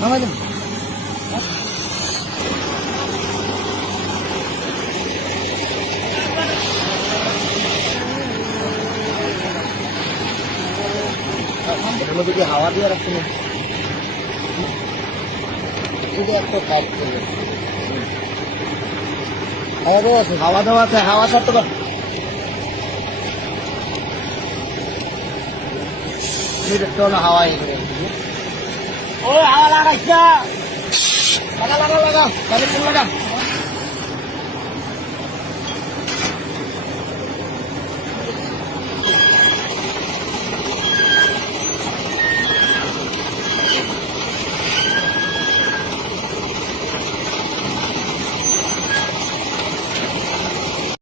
নামাই দেন হাওয়া দিয়ে রাখছেন একটা কাজ করবে। হাওয়া দেওয়া হাওয়া দেওয়া আছে, হাওয়া ছাড়তে পার। হাওয়া ইয়ে ओ आवा लागायच्या बघा लागा लागा बघा लागा